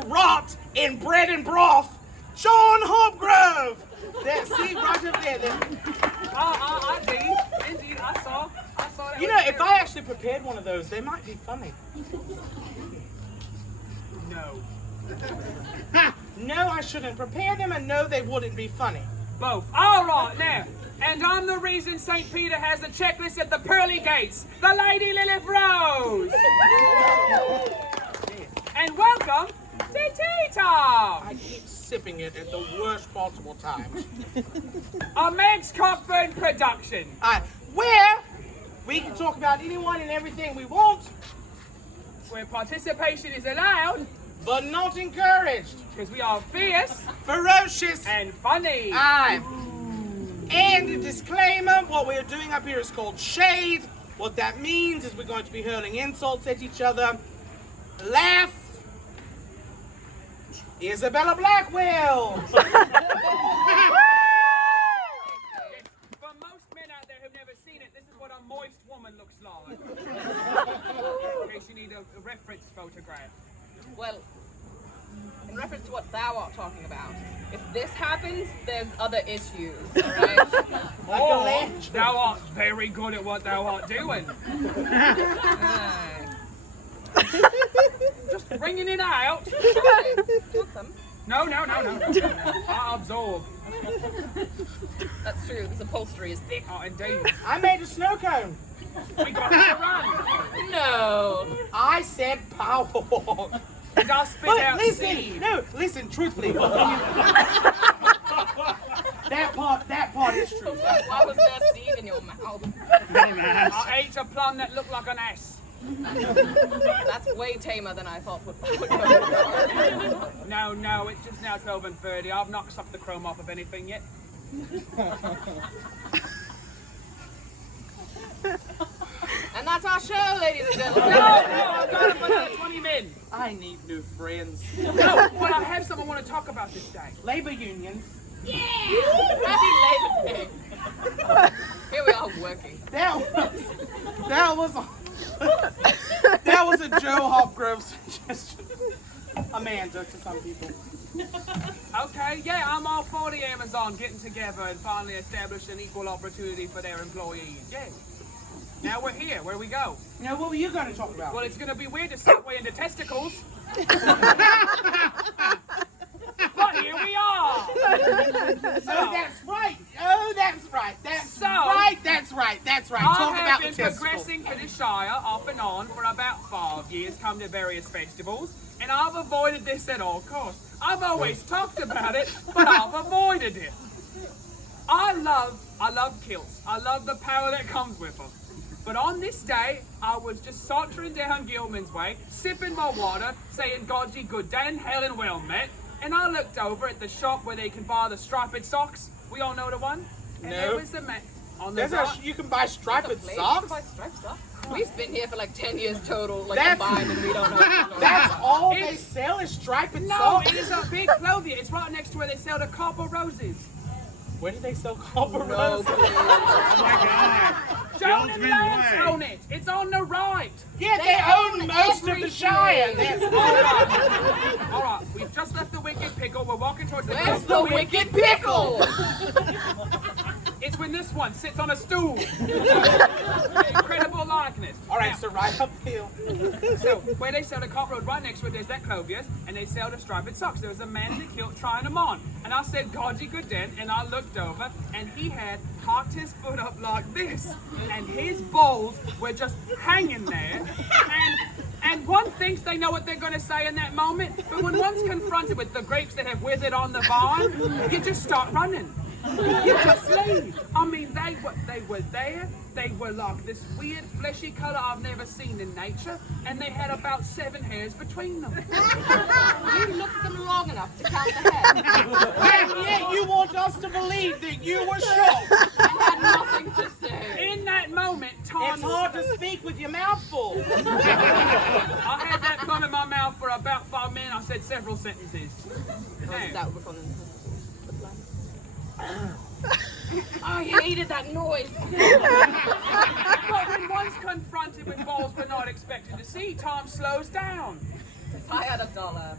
to rot in bread and broth. John Hopgrove! There, see, right up there. Indeed, I saw that. You know, if I actually prepared one of those, they might be funny. No. No, I shouldn't prepare them, and no, they wouldn't be funny. Both. All right, now. And I'm the reason St. Peter has a checklist at the pearly gates. The Lady Lilith Rose. And welcome to Tea Time. I keep sipping it at the worst possible times. A Megs Cockburn production. Where we can talk about anyone and everything we want, Where participation is allowed. but not encouraged. Because we are fierce Ferocious. and funny. Aye. And a disclaimer, what we're doing up here is called shade. What that means is we're going to be hurling insults at each other. Laugh. Isabella Blackwell. For most men out there who've never seen it, this is what a moist woman looks like. In case you need a reference photograph. Well, in reference to what thou art talking about, if this happens, there's other issues, alright? Oh, thou art very good at what thou art doing. Aye. Just bringing it out. Want some? No. I absorb. That's true, this upholstery is thick. Oh, indeed. I made a snow cone. We got to run. No! I said power walk. And I'll spit But out seed. listen, truthfully. that part is true. Why was there seed in your mouth? I ate a plum that looked like an ass. That's way tamer than I thought would go. No, it's just now 12:30. I've not sucked the chrome off of anything yet. And that's our show, ladies and No, gentlemen. I've got it for another 20 men. I need new friends. No, but I have something I want to talk about this day. Labor unions. Happy Labor Day. Here we are working. That was a Joe Hopgrove suggestion. Amanda to some people. Okay, yeah, I'm all for the Amazon getting together and finally establishing equal opportunity for their employees. Yeah. Now we're here. Where do we go? Now, what were you going to talk about? Well, it's going to be weird to segue into testicles. But here we are. That's right. Oh, that's right. That's right. Talk I about have the been testicles. progressing for the Shire off and on for about 5 years, come to various festivals, and I've avoided this at all costs. I've always talked about it, but I've avoided it. I love kilts. I love the power that comes with them. But on this day, I was just sauntering down Gilman's Way, sipping my water, saying God ye good day and hell and well met, and I looked over at the shop where they can buy the striped socks. We all know the one? And No. there was the man on the You can buy striped Place socks. by striped stuff. We've been here for like 10 years total, like That's- combined, and we don't know. That's all they It's- sell is striped No, socks. it is a big clothier. It's right next to where they sell the copper roses. Where do they sell copper No, roses? please. Joan and Lance own it. It's on the right. Yeah, they own most of the Shire. That's All right, we've just left the Wicked Pickle. We're walking towards the Where's the Wicked Pickle? It's when this one sits on a stool. Incredible likeness. all right, Now, so right up the hill. So, where they sell the cop road, right next to it, there's that clothier's, and they sell the striped socks. There was a man in a kilt trying them on. And I said, God, you good den. And I looked over, and he had hocked his foot up like this. And his balls were just hanging there. And one thinks they know what they're going to say in that moment. But when one's confronted with the grapes that have withered on the vine, you just start running. You just leave. I mean, they were there. They were like this weird fleshy color I've never seen in nature, and they had about 7 hairs between them. You looked at them long enough to count the head And yet you want us to believe that you were shocked. and had nothing to say. In that moment, Tom, It's hard to speak with your mouth full. I had that plum in my mouth for about 5 minutes. I said several sentences. Now, That would become I hated that noise. but when one's confronted with balls we're not expected to see, Tom slows down. If I had $1,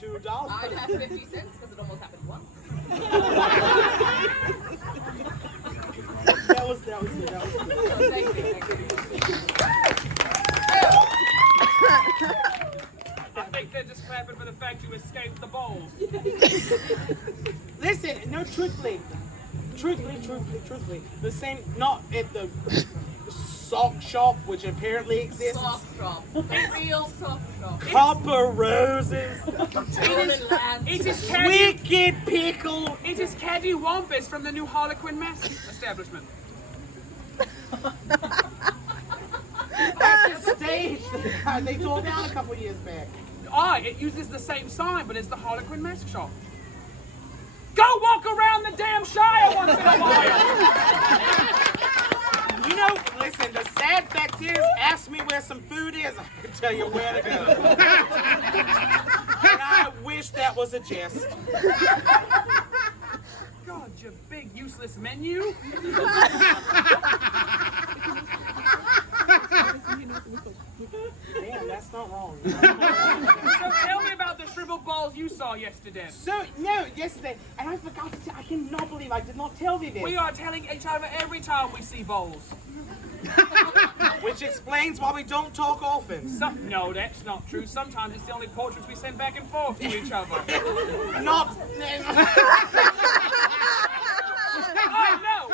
$2. I'd have 50 cents because it almost happened once. That was good. So thank you. I think they're just clapping for the fact you escaped the bowls. Listen, no, truthfully, the same, not at the sock shop, which apparently exists. Sock shop. A real sock shop. Copper roses, Roman land. It is Caddy. wicked pickle. It is Caddy Wampus from the new Harlequin Mask establishment. That's the stage that they tore down a couple years back. It uses the same sign, but it's the Harlequin Mask shop. Go walk around the damn Shire once in a while. You know, listen, the sad fact is, ask me where some food is, I can tell you where to go. And I wish that was a jest. God, you big useless menu. Damn, that's not wrong. So tell me about the shriveled balls you saw yesterday. So, no, yesterday, and I forgot to tell, I cannot believe I did not tell you this. We are telling each other every time we see bowls. Which explains why we don't talk often. No, that's not true. Sometimes it's the only portraits we send back and forth to each other. Not. I know.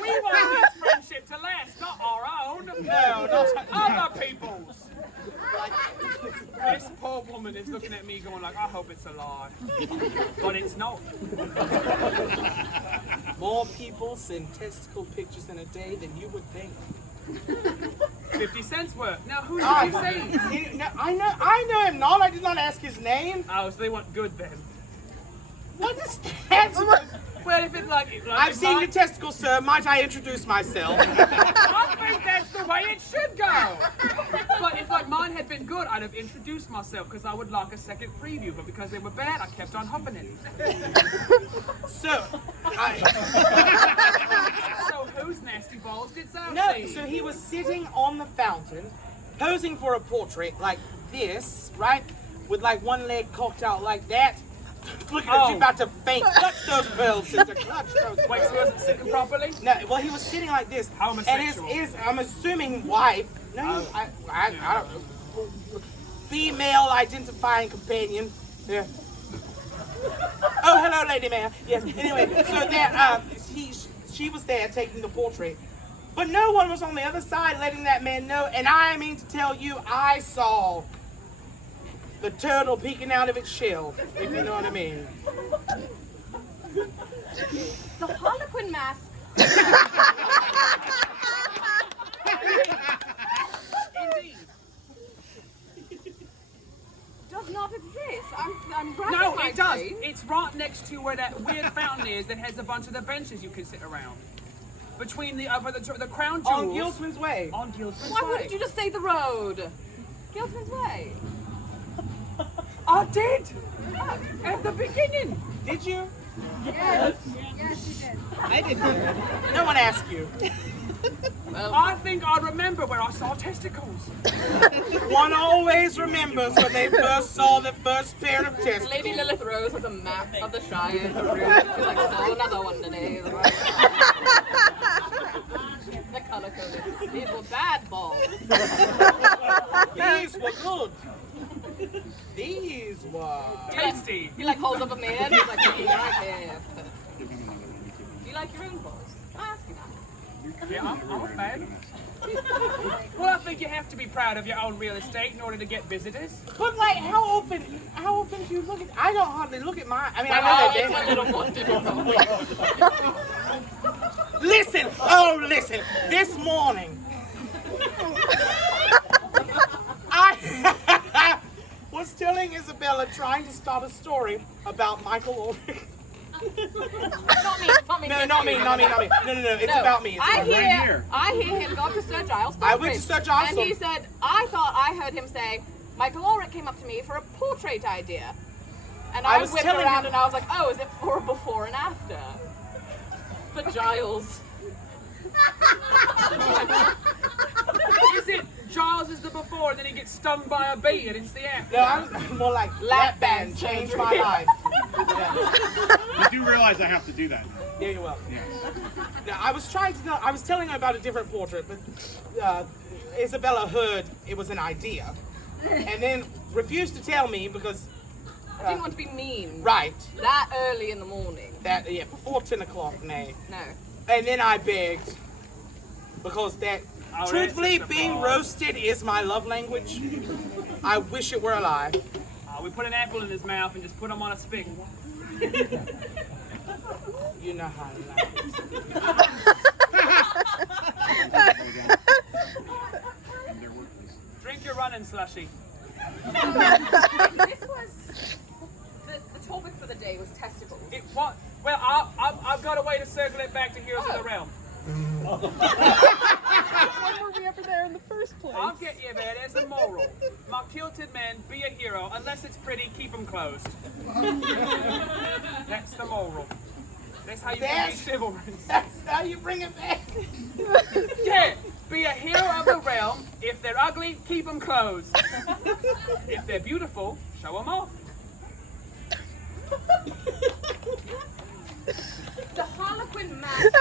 We want this friendship to last, not our own. No, not. Other people's. This poor woman is looking at me going like, I hope it's a lie. But it's not. More people send testicle pictures in a day than you would think. 50 cents worth. Now, who did you say? No, I know him not. I did not ask his name. Oh, so they want good then. What is that? Well, if it's like I've seen your testicles, sir. Might I introduce myself? I think that's the way it should go. But if like mine had been good, I'd have introduced myself because I would like a second preview. But because they were bad, I kept on huffing it. So, So whose nasty balls did Sam no. see? So he was sitting on the fountain, posing for a portrait like this, right? With like one leg cocked out like that. Look at you about to faint. Clutch those pearls, sister. Clutch those pearls. Wait, so he wasn't sitting properly? No, well, he was sitting like this. Homosexual. And his I'm assuming, wife. No, I don't know. Female identifying companion. Yeah. Oh, hello, Lady Mayor. Yes. Anyway, so there, she was there taking the portrait, but no one was on the other side letting that man know. And I mean to tell you, I saw the turtle peeking out of its shell, if you know what I mean. The Harlequin Mask. Indeed. Does not exist. I'm right. No, it does. It's right next to where that weird fountain is that has a bunch of the benches you can sit around. Between the crown jewels. On Gilsman's Way. On Gilsman's Why Way. wouldn't you just say the road? Gilsman's Way. I did! At the beginning! Did you? Yes, you did. I didn't. No one asked you. I think I remember where I saw testicles. One always remembers when they first saw the first pair of testicles. Lady Lilith Rose has a map of the Shire in her room. She's like, saw another one today. The color coded. These were bad balls. These were good. These were Tasty! He like holds up a man. He's like, hey, right here. Do you like your own balls? I ask you that. Yeah, I'm a fan. Well, I think you have to be proud of your own real estate in order to get visitors. But like, how often do you look at? I don't hardly look at mine. I mean, I Oh, know it's that. a little more difficult. Listen, listen. This morning, I was telling Isabella, trying to start a story about Michael Ulrich. Not me. No, not me. No. It's about me. It's I about me. hear him go to Sir Giles. I went to Sir Giles. And he said, I thought I heard him say, Michael Ulrich came up to me for a portrait idea. And I I was whipped telling around him- and I was like, oh, is it for a before and after? For Giles. Is it Giles is the you get stung by a bee and it's the after. No, I'm more like lap band changed my life. Yeah. You do realize I have to do that now. Yeah, you're welcome. Yeah. Now, I was telling her about a different portrait, but Isabella heard it was an idea, and then refused to tell me because. I didn't want to be mean. Right. That early in the morning. Before 10 o'clock, nay. No. And then I begged, because truthfully, that's a being surprise. roasted is my love language. I wish it were alive. We put an apple in his mouth and just put him on a spit. You know how I like it. Drink your running slushy. This was the topic for the day was testicles. Well, I've got a way to circle it back to Heroes of the Realm. Why were we ever there in the first place? I'll get you there. There's a moral. My kilted men, be a hero. Unless it's pretty, keep them closed. That's the moral. That's how you That's- be chivalrous. That's how you bring it back. Yeah, be a hero of the realm. If they're ugly, keep them closed. If they're beautiful, show them off. The Harlequin mask